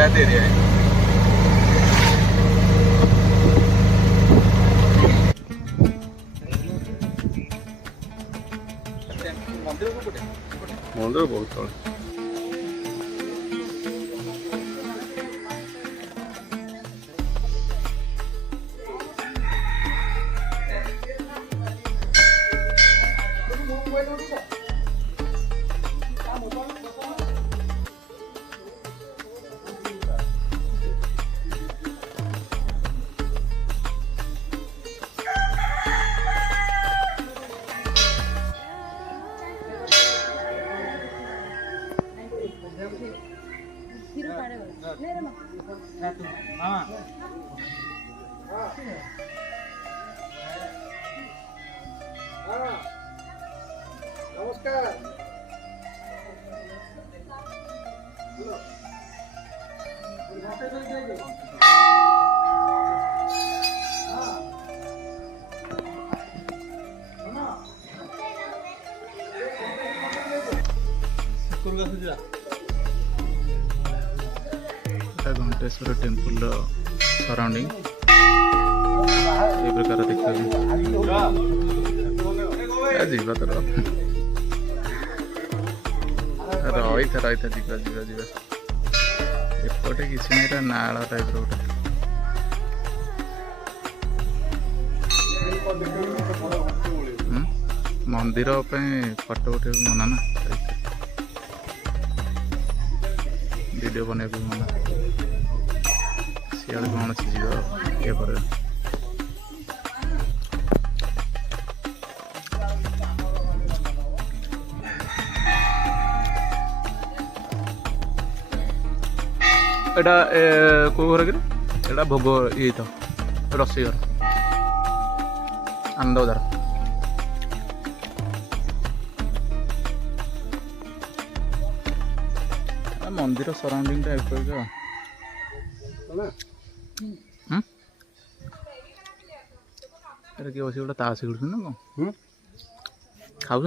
देहात एरिया आहे. मंदिर बहुत तଳେ. नमस्कार. घंटेश्वर टेम्पल सराउंडिंग ये प्रकार देखा जीवा तो रही था जीवा जीवा जीवा एपटे किसी नहीं नाल टाइप रोड मंदिर फोटो उठे मना ना वीडियो बना मना सियाल कौन अच्छी जीव ये पर एटा को घर कि एटा भोग ये तो रसी घर आनंद मंदिर सराउंडिंग टाइप कर किए बस गोटे ताश खेलुन ना कौन खाऊ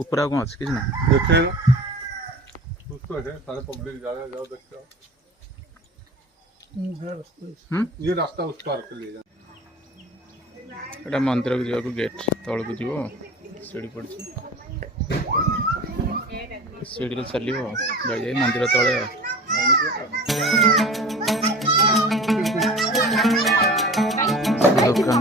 ऊपर कौन अच्छे किसी ना ये रास्ता उस पार के ले जा. एटा मंदिर को जाको गेट तल को जीव सीढ़ी पड़ी सीढ़ी चलो जाए मंदिर तले दुकान